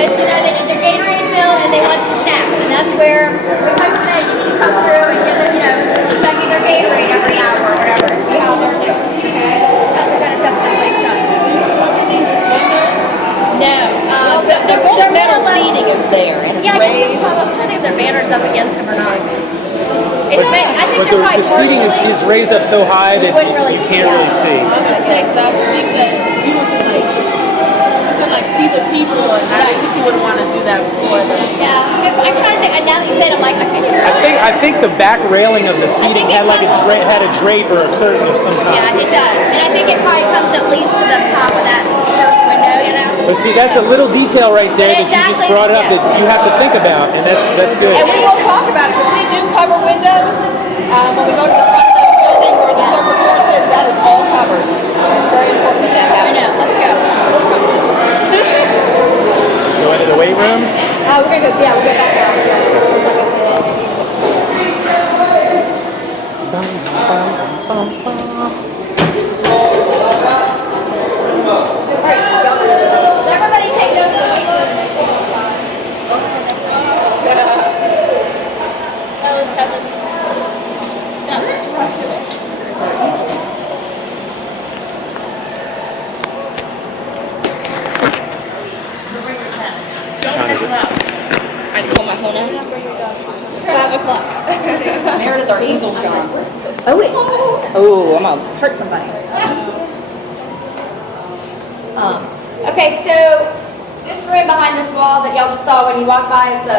campus, you know, they need their Gatorade filled and they want some snacks. And that's where we might say you need to come through and get them, you know, checking their Gatorade every hour or whatever and see how they're doing. Okay? That's the kind of stuff that place does. Do you cover these windows? No. Well, the gold medal seating is there, and it's raised. I don't know if their banners up against them or not. I think But the seating is raised up so high that you can't really see. I would say that I would think that you would like see the people, and I think you would want to do that before the. Yeah, I'm trying to think. And now that you said, I'm like, I can't hear. I think the back railing of the seating had like had a drape or a curtain of some kind. Yeah, it does, and I think it probably comes at least to the top of that first window, you know. But see, that's a little detail right there that you just brought up that you have to think about, and that's good. And we will talk about it because we do cover windows. When we go to the front of the building where the thermal course is, that is all covered. It's very important that that happens. I know. Let's go. Go into the weight room. We're gonna go. Yeah, we'll go back out. So everybody take notes. I can call my phone out. 5 o'clock. Meredith, our easel's gone. Oh wait. Oh, I'm gonna hurt somebody. Okay, so this room behind this wall that y'all just saw when you walked by is the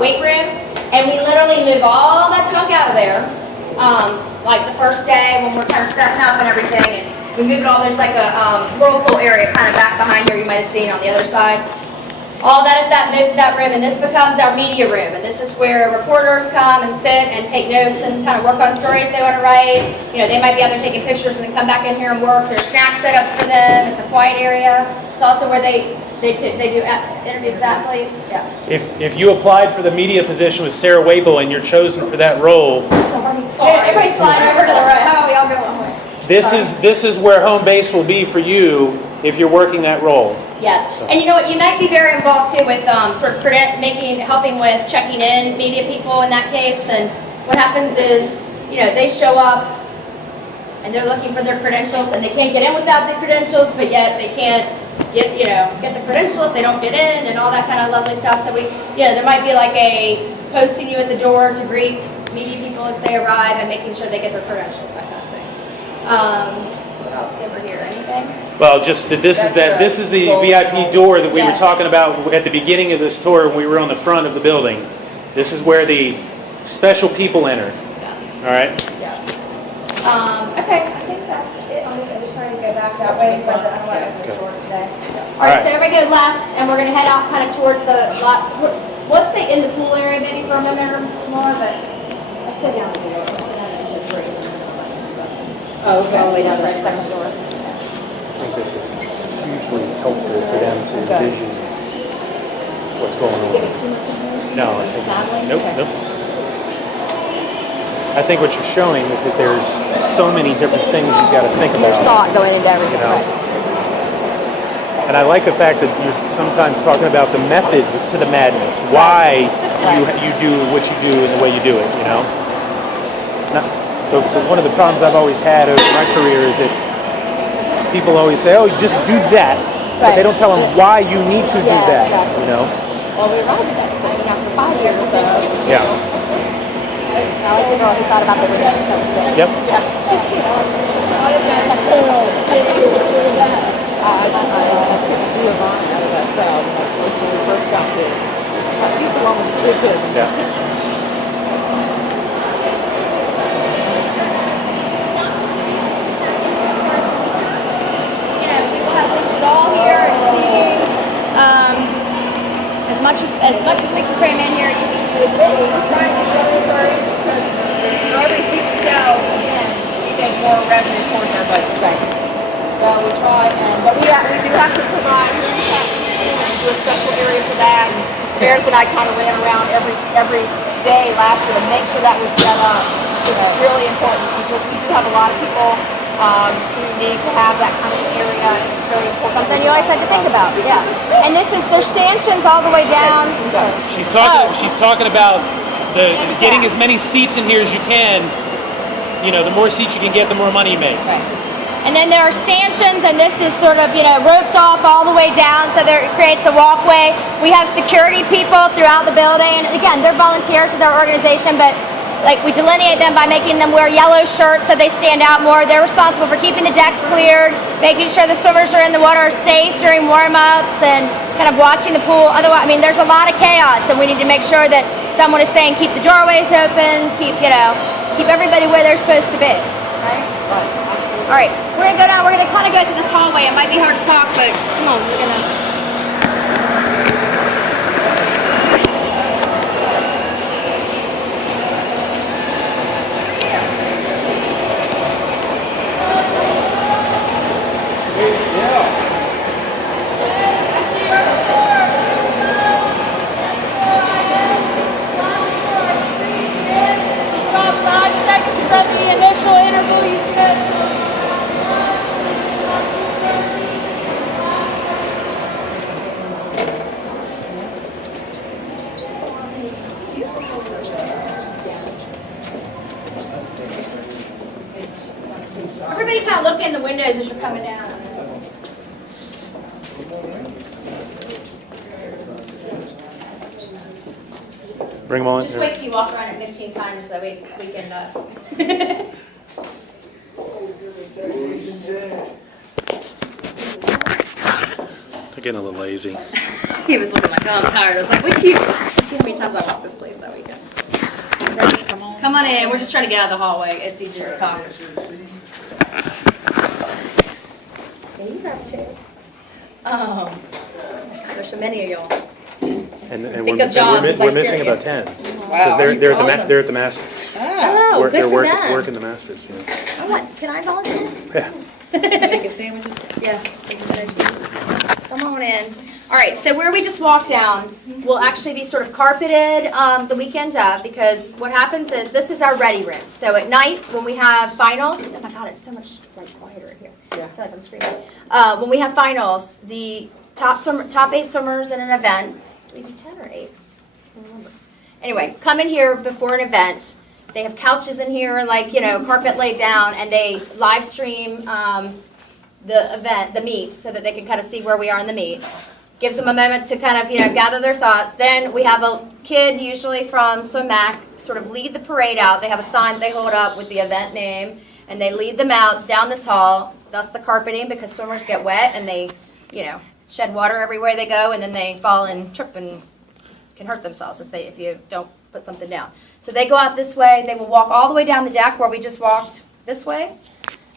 weight room, and we literally move all that junk out of there. Like the first day when we're kind of setting up and everything, and we move it all. There's like a whirlpool area kind of back behind here. You might have seen on the other side. All that is that moves to that room, and this becomes our media room. And this is where reporters come and sit and take notes and kind of work on stories they want to write. You know, they might be out there taking pictures and then come back in here and work. There's snacks set up for them. It's a quiet area. It's also where they do interviews with athletes. Yeah. If you applied for the media position with Sarah Wapel and you're chosen for that role, Everybody slide over to the right. How about we all go one way? this is where home base will be for you if you're working that role. Yes, and you know what? You might be very involved too with sort of helping with checking in media people in that case. And what happens is, you know, they show up and they're looking for their credentials, and they can't get in without the credentials, but yet they can't get the credential if they don't get in, and all that kind of lovely stuff. So there might be like a posting you at the door to greet media people as they arrive and making sure they get their credentials, that kind of thing. What else over here? Anything? Well, just that this is the VIP door that we were talking about at the beginning of this tour when we were on the front of the building. This is where the special people enter. Yeah. All right? Yes. Okay, I think that's it on this. I'm just trying to go back that way, but I don't want to open the store today. All right, so everybody go left, and we're going to head out kind of towards the lot. Let's stay in the pool area maybe for a minute or more, but let's go down here. Oh, okay. All the way down to the second floor. I think this is hugely helpful for them to envision what's going on. No, I think nope. I think what you're showing is that there's so many different things you've got to think about. There's thought going into everything, right? And I like the fact that you're sometimes talking about the method to the madness. Why you do what you do and the way you do it, you know? One of the problems I've always had over my career is that people always say, oh, you just do that. But they don't tell them why you need to do that, exactly. you know? Well, we arrived at that thing after 5 years or so. Yeah. I like the girl who thought about the rehearsal. Yep. She's cute. Yeah. All here and seeing as much as we can cram in here. We're trying to get every seat we sell, again, we get more revenue towards our budget. Right. So we try, but we do have to provide handicap seating and do a special area for that. And Meredith and I kind of ran around every day last year to make sure that was set up. It's really important because we do have a lot of people who need to have that kind of area. And it's very important. Something you always had to think about, yeah. And this is, there's stanchions all the way down. She's talking about getting as many seats in here as you can. You know, the more seats you can get, the more money you make. Right. And then there are stanchions, and this is sort of, roped off all the way down, so there it creates a walkway. We have security people throughout the building. Again, they're volunteers with our organization, but like we delineate them by making them wear yellow shirts so they stand out more. They're responsible for keeping the decks cleared, making sure the swimmers are in the water are safe during warm-ups, and kind of watching the pool. Otherwise, there's a lot of chaos, and we need to make sure that someone is saying keep the doorways open, keep everybody where they're supposed to be. Right? All right, we're gonna go down. We're gonna kind of go through this hallway. It might be hard to talk, but come on, we're gonna. Everybody kind of look in the windows as you're coming down. Bring them all in. Just wait till you walk around it 15 times so we can. They're getting a little lazy. He was looking like, oh, I'm tired. I was like, let's see how many times I walked this place that weekend. Come on in. We're just trying to get out of the hallway. It's easier to talk. Yeah, you can grab a chair. Oh, there's so many of y'all. And Think of jobs as I we're stare missing at you. about 10. Wow. Because they're at the Masters. Oh, good They're for them. working the Masters. Yeah. Oh, what? Can I volunteer? Yeah. Making sandwiches. Yeah. Come on in. All right, so where we just walked down will actually be sort of carpeted the weekend up, because what happens is this is our ready room. So at night when we have finals, oh my God, it's so much quieter in here. Yeah. I feel like I'm screaming. When we have finals, the top 8 swimmers in an event, do we do 10 or 8? I don't remember. Anyway, come in here before an event. They have couches in here, carpet laid down, and they live stream the event, the meet, so that they can kind of see where we are in the meet. Gives them a moment to kind of, gather their thoughts. Then we have a kid, usually from MCAC, sort of lead the parade out. They have a sign they hold up with the event name, and they lead them out down this hall. That's the carpeting, because swimmers get wet, and they, shed water everywhere they go, and then they fall and trip and can hurt themselves if you don't put something down. So they go out this way. They will walk all the way down the deck where we just walked this way.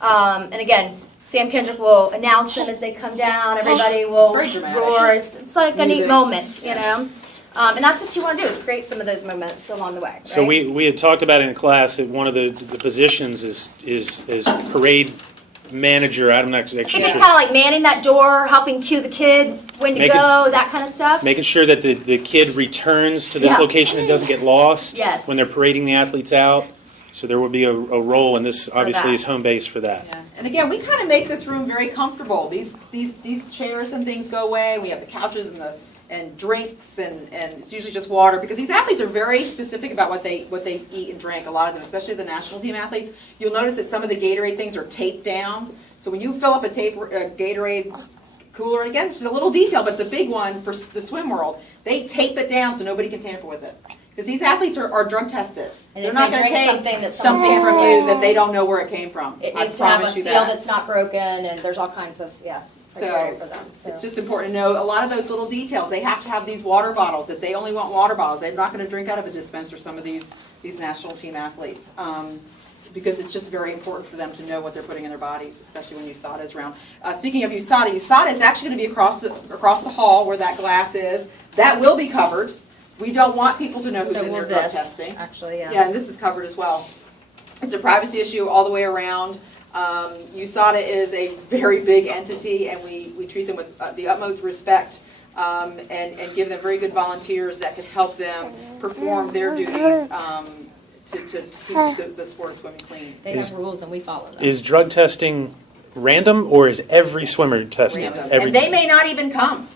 And again, Sam Kendrick will announce them as they come down. Everybody will roar. It's like a neat moment, And that's what you want to do, is create some of those moments along the way. Right? So we had talked about in class that one of the positions is parade manager. I'm not actually I think sure. it's kind of like manning that door, helping cue the kid when to go, that kind of stuff. Making sure that the kid returns to this Yeah. location and doesn't get lost Yes. when they're parading the athletes out. So there will be a role, and this obviously that. is home base for that. Yeah. And again, we kind of make this room very comfortable. These chairs and things go away. We have the couches and drinks, and it's usually just water, because these athletes are very specific about what they eat and drink. A lot of them, especially the national team athletes, you'll notice that some of the Gatorade things are taped down. So when you fill up a Gatorade cooler, and again, it's just a little detail, but it's a big one for the swim world. They tape it down so nobody can tamper with it. Because these athletes are drug tested. And They're if not they going to drink take something that something from you that they don't know where it came from. It I needs to have a promise you seal that. that's not broken, and there's all kinds of, criteria for them. So. It's just important to know a lot of those little details. They have to have these water bottles. If they only want water bottles, they're not going to drink out of a dispenser, some of these national team athletes. Because it's just very important for them to know what they're putting in their bodies, especially when USADA is around. Speaking of USADA is actually going to be across the hall where that glass is. That will be covered. We don't want people to know who's in there drug testing. Actually, yeah. Yeah, and this is covered as well. It's a privacy issue all the way around. USADA is a very big entity, and we treat them with the utmost respect, and give them very good volunteers that can help them perform their duties to keep the sport of swimming clean. They have rules and we follow them. Is drug testing random, or is every swimmer tested? Random. And they may not even come,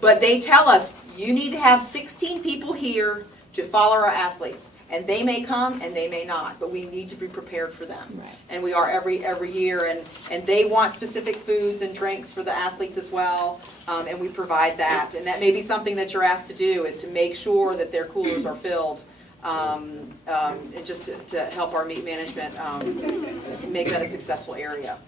but they tell us, you need to have 16 people here to follow our athletes. And they may come and they may not, but we need to be prepared for them. Right. And we are every year, and they want specific foods and drinks for the athletes as well, and we provide that. And that may be something that you're asked to do, is to make sure that their coolers are filled, and just to help our meat management make that a successful area.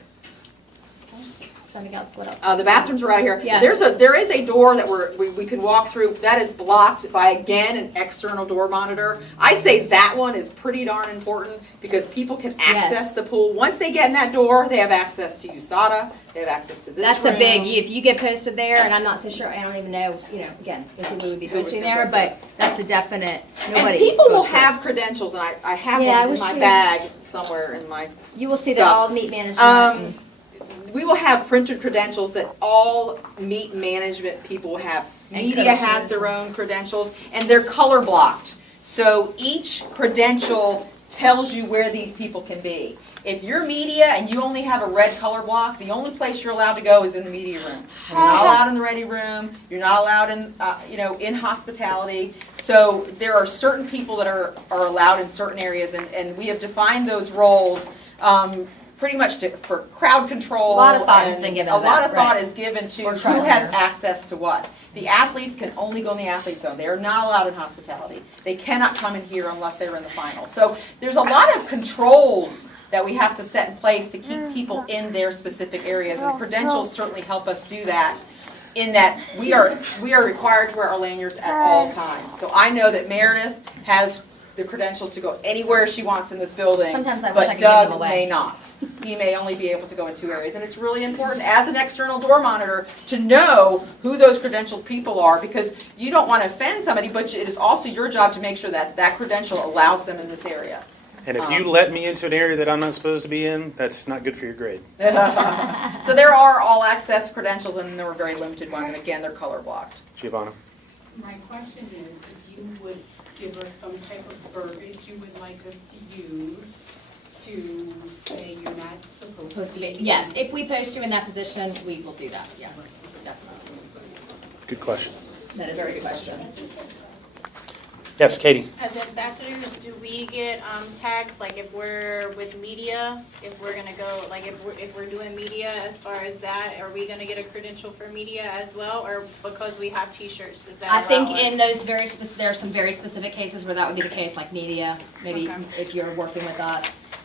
Something else, what else? The bathrooms are out here. Yeah. There is a door that we can walk through that is blocked by, again, an external door monitor. I'd say that one is pretty darn important because people can access the pool. Once they get in that door, they have access to USADA, they have access to this That's room. a big, if you get posted there, and I'm not so sure, I don't even know, again, if people would be posting there, but that's a definite, nobody. And people will goes there. have credentials, and I have Yeah, I one in wish my we- bag somewhere in my You will see that stuff. all meat management. We will have printed credentials that all meat management people have. And Media has coaches. their own credentials, and they're color blocked. So each credential tells you where these people can be. If you're media and you only have a red color block, the only place you're allowed to go is in the media room. You're not allowed in the ready room. You're not allowed in, in hospitality. So there are certain people that are allowed in certain areas, and we have defined those roles. Pretty much for crowd control. A lot of thought has and been given A to lot that, of thought right. is given to Or who trial has error. access to what. The athletes can only go in the athlete zone. They are not allowed in hospitality. They cannot come in here unless they're in the finals. So there's a lot of controls that we have to set in place to keep people in their specific areas, and the credentials certainly help us do that. In that we are required to wear our lanyards at all times. So I know that Meredith has the credentials to go anywhere she wants in this building. Sometimes I wish I but could give them Doug away. may not. He may only be able to go in 2 areas, and it's really important as an external door monitor to know who those credentialed people are, because you don't want to offend somebody, but it is also your job to make sure that that credential allows them in this area. And if you let me into an area that I'm not supposed to be in, that's not good for your grade. So there are all access credentials, and there are very limited ones, and again, they're color blocked. Giovanna? My question is, if you would give us some type of verbiage you would like us to use to say you're not supposed to be. Yes, if we post you in that position, we will do that, yes, definitely. Good question. That is a good question. Yes, Katie? As ambassadors, do we get tags, like if we're with media, if we're gonna go, like if we're doing media as far as that, are we gonna get a credential for media as well, or because we have T-shirts, does that I think allow in us? those there are some very specific cases where that would be the case, like media, maybe Okay. if you're working with us.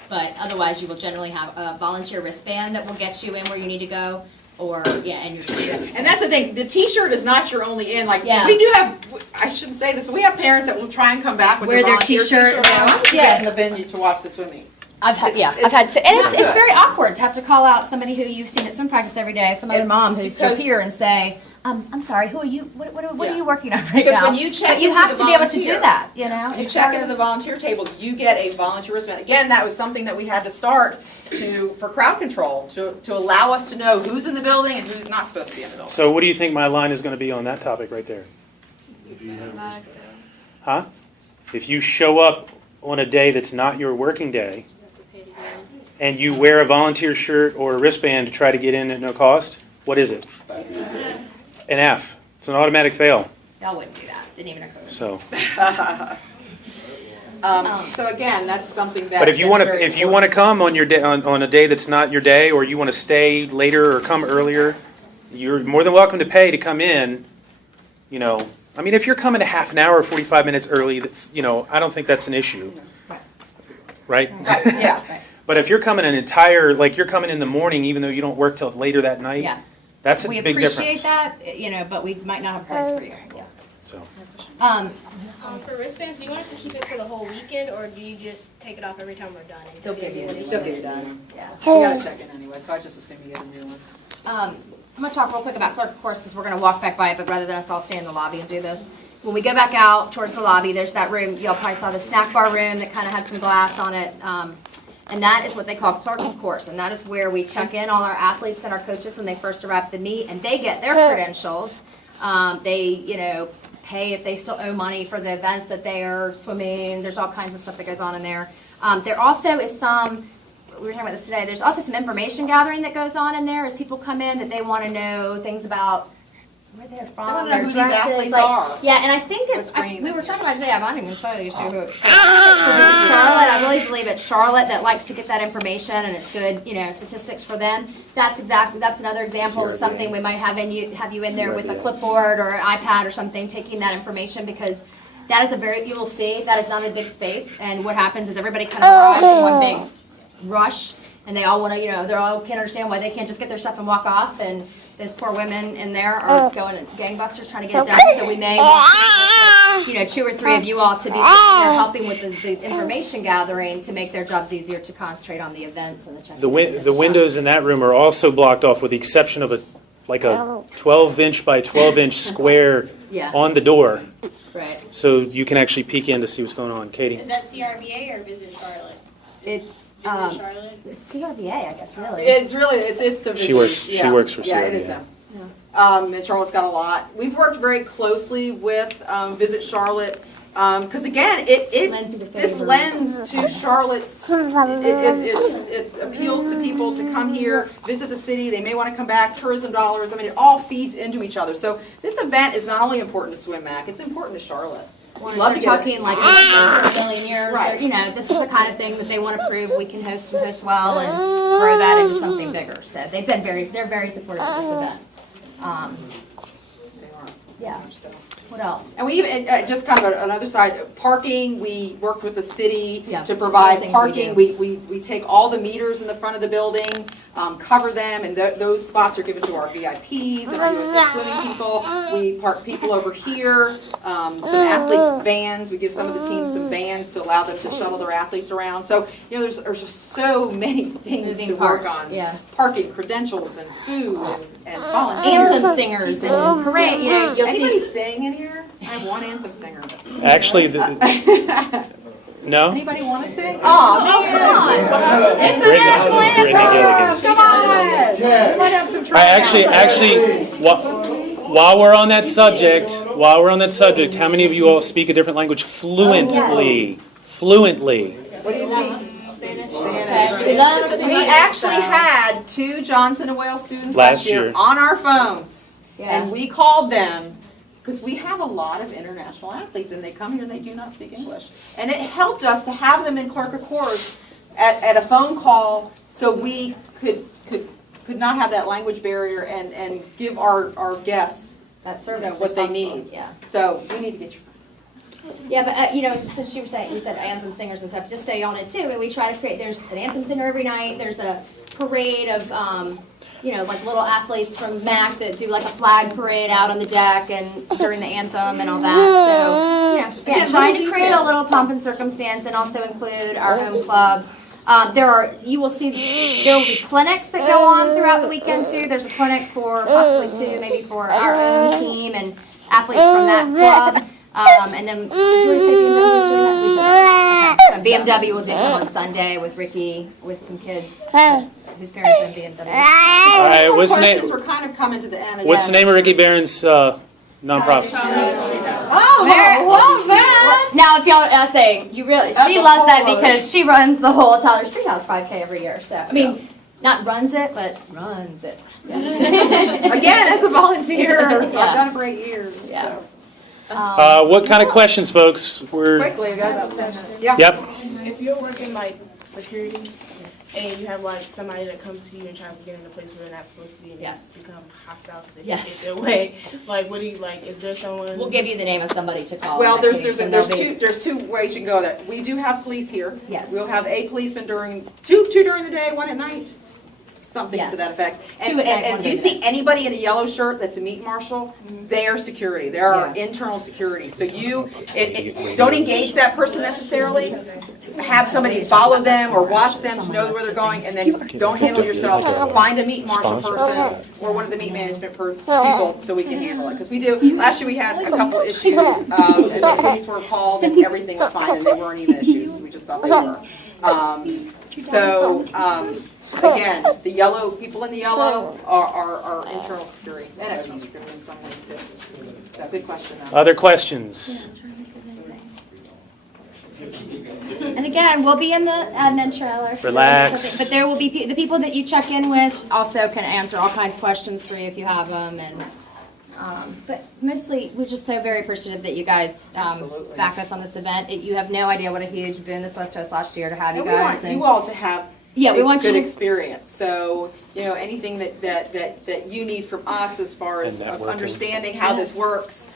But otherwise, you will generally have a volunteer wristband that will get you in where you need to go, or, and your T-shirt. And that's the thing, the T-shirt is not your only in. Like, Yeah. we do have, I shouldn't say this, but we have parents that will try and come back with Wear their volunteer T-shirt on and- to get in the venue to watch the swimming. I've had, It's- I've had, and not it's good. very awkward to have to call out somebody who you've seen at swim practice every day, some other And mom who's because- here and say, I'm sorry, who are you, what Yeah. are you working on right Because now? when you check But you into have the to be able to do volunteer- that, you know? When you It's check part into of- the volunteer table, you get a volunteer wristband. Again, that was something that we had to start for crowd control, to allow us to know who's in the building and who's not supposed to be in the building. So what do you think my line is going to be on that topic right there? Huh? If you show up on a day that's not your working day, and you wear a volunteer shirt or a wristband to try to get in at no cost, what is it? An F. It's an automatic fail. Y'all wouldn't do that, didn't even occur. So, So again, that's something that. but if you that's want to, very if you want to important. come on your day on a day that's not your day, or you want to stay later or come earlier, you're more than welcome to pay to come in. You know, I mean, if you're coming a half an hour, 45 minutes early, I don't think that's an issue, right? Yeah. But if you're coming an entire, like you're coming in the morning, even though you don't work till later that night, Yeah. that's a We big appreciate difference. that, but we might not have a price for you, yeah. So, For wristbands, do you want us to keep it for the whole weekend, or do you just take it off every time we're done? and They'll just give you one one. They'll get it done. Yeah. We gotta check in anyway, so I just assume you get a new one. I'm going to talk real quick about clerk of course because we're going to walk back by it, but rather than us all stay in the lobby and do this. When we go back out towards the lobby, there's that room, y'all probably saw the snack bar room that kind of had some glass on it. And that is what they call clerk of course. And that is where we check in all our athletes and our coaches when they first arrive at the meet, and they get their credentials. They, pay if they still owe money for the events that they are swimming. There's all kinds of stuff that goes on in there. There also is some, we were talking about this today, there's also some information gathering that goes on in there as people come in that they want to know things about where they're from, They wanna know their who these dresses, athletes are. Yeah, and I think it's, What's green we were and- talking about today, I might even show you who it's Charlotte, I really believe it's Charlotte that likes to get that information, and it's good, statistics for them. That's another example of something we might have you in there with a clipboard or an iPad or something, taking that information, because that is you will see, that is not a big space, and what happens is everybody kind of arrives in one big rush, and they all want to, they all can't understand why they can't just get their stuff and walk off, and those poor women in there are going gangbusters trying to get it done, so we may want 2 or 3 of you all to be sitting there helping with the information gathering to make their jobs easier to concentrate on the events and the checking. The windows in that room are also blocked off with the exception of a 12-inch by 12-inch square Yeah. on the door, Right. so you can actually peek in to see what's going on. Katie? Is that CRVA or Visit Charlotte? It's Visit Charlotte? it's CRVA, I guess, really. It's the She works- visitors, she works for Yeah, it is CRVA. them. And Charlotte's got a lot. We've worked very closely with Visit Charlotte, because again, Lends it a this favor. lends to Charlotte's, it appeals to people to come here, visit the city, they may want to come back, tourism dollars, I mean, it all feeds into each other. So this event is not only important to SwimMac, it's important to Charlotte. We'd love to get talking like a million years, Right. or, this is the kind of thing that they want to prove we can host and host well and grow that into something bigger. So they've been they're very supportive of this event. They are. Yeah. So. What else? And we even, just kind of another side, parking, we worked with the city Yeah, to one of provide the things parking. we We take all the meters in the front of the building, cover them, and those spots are given to our VIPs and our USA Swimming people. We park people over here, some athlete vans, we give some of the teams some vans to allow them to shuttle their athletes around. So, there's just so many things Moving to work parts, on. yeah. Parking, credentials, and food, and volunteers. Anthem singers and parade. You'll Anybody see. sing in here? I have one anthem singer. Actually, no? Anybody want to sing? Oh, man. come on. It's the national Brittany anthem. Gilligan. Come on. We might have some trouble. Actually, while we're on that subject, how many of you all speak a different language fluently? Fluently. What do you speak? We love to We actually had 2 Johnson and Wales students last year year. on our phones, Yeah. and we called them because we have a lot of international athletes, and they come here and they do not speak English. And it helped us to have them in Clark Course at a phone call, so we could not have that language barrier and give our guests that service what they if need. possible. Yeah. So we need to get your. Yeah, but since you said anthem singers and stuff, just so y'all know too, we try to create, there's an anthem singer every night, there's a parade of, like little athletes from MAC that do like a flag parade out on the deck and during the anthem and all that, so, Again, trying little to create a details. little pomp and circumstance and also include our home club. You will see, there will be clinics that go on throughout the weekend too. There's a clinic for possibly 2, maybe for our own team and athletes from that club. And then, do you want to say BMW is doing that? We said that. Okay. So BMW will do some on Sunday with Ricky, with some kids whose parents own BMW. All right, what's the Questions name? were kind of coming to the end. What's the name of Ricky Barron's nonprofit? Oh, I love that. Now, if y'all say, she That's loves a that whole because she runs the whole Tyler's Treehouse 5K every year. So, I mean, not runs it, but runs it. Again, as a volunteer, I've Yeah. done it for 8 years. Yeah. So. What kind of questions, folks? Quickly, I got about 10 minutes. Yeah. Yep. If you're working like security and you have like somebody that comes to you and tries to get in a place where they're not supposed to be and Yes. they become hostile because they Yes. get their way, like what do you like? Is there someone? We'll give you the name of somebody to call. Well, in that there's case, and they'll there's be- two ways you can go there. We do have police here. Yes. We'll have a policeman during two during the day, 1 at night. Something Yes. to that effect. 2 And at night, 1 if you during the see anybody in a yellow shirt that's a meat marshal, they are security. They are our internal security. So you don't engage that person necessarily. Have somebody follow them or watch them to know where they're going, and then don't handle yourself. Find a meat marshal person or one of the meat management people so we can handle it. Because we do. Last year we had a couple issues, and the police were called, and everything was fine, and they weren't even issues. We just thought they were. Again, the yellow people in the yellow are internal security and external security in some ways too. So, good question though. Other questions? And again, we'll be in the admin trailer. Relax. But there will be, the people that you check in with also can answer all kinds of questions for you if you have them. And but mostly, we're just so very appreciative that you guys Absolutely. back us on this event. You have no idea what a huge boon this was to us last year to have you And we guys. want you all to have Yeah, we a want good you to- experience. So, anything that you need from us as far as And networking. understanding how this works,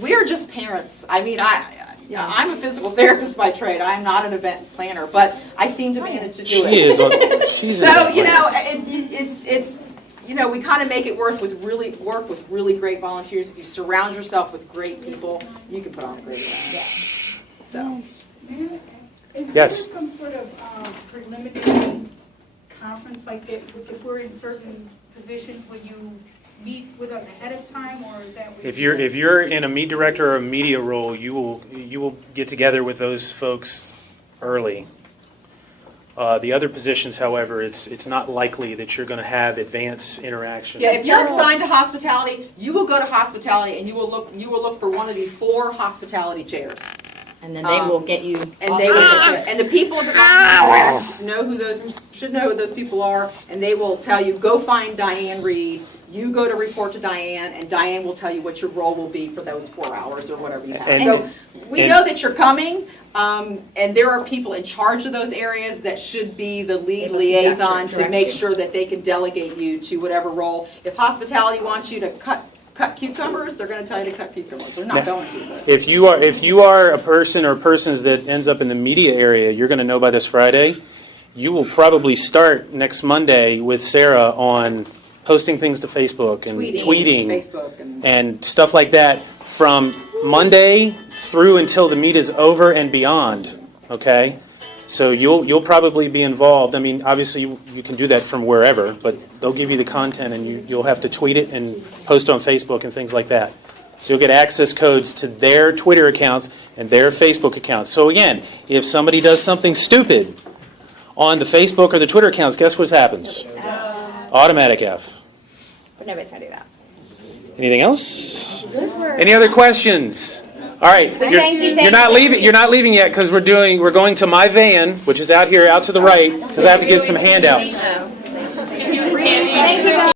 we are just parents. I mean, I'm a physical therapist by trade. I'm not an event planner, but I seem to manage to do She it. is. She's an So, event it's we kind of make it work with really great volunteers. If you surround yourself with great people, you can put on a great event. So. Is Yes. there some sort of preliminary conference like that, if we're in certain positions, will you meet with us ahead of time, or is that? If you're in a meet director or a media role, you will get together with those folks early. The other positions, however, it's not likely that you're going to have advanced interaction. Yeah, if you're assigned to hospitality, you will go to hospitality and you will look for one of the 4 hospitality chairs. And then they will get you. And they will and the people in the class should know who those people are, and they will tell you, go find Diane Reed. You go to report to Diane, and Diane will tell you what your role will be for those 4 hours or whatever you have. So we know that you're coming, and there are people in charge of those areas that should be the lead liaison to make sure that they can delegate you to whatever role. If hospitality wants you to cut cucumbers, they're going to tell you to cut cucumbers. They're not going to. But. If you are a person or persons that ends up in the media area, you're going to know by this Friday. You will probably start next Monday with Sarah on posting things to Facebook and tweeting Facebook and stuff like that from Monday through until the meet is over and beyond. Okay, so you'll probably be involved. I mean, obviously you can do that from wherever, but they'll give you the content and you'll have to tweet it and post on Facebook and things like that. So you'll get access codes to their Twitter accounts and their Facebook accounts. So again, if somebody does something stupid on the Facebook or the Twitter accounts, guess what happens? Automatic F. But nobody's going to do that. Anything else? Any other questions? All right, Thank you. you're not leaving. You're not leaving yet because we're going to my van, which is out here, out to the right, because I have to give some handouts. Thank you.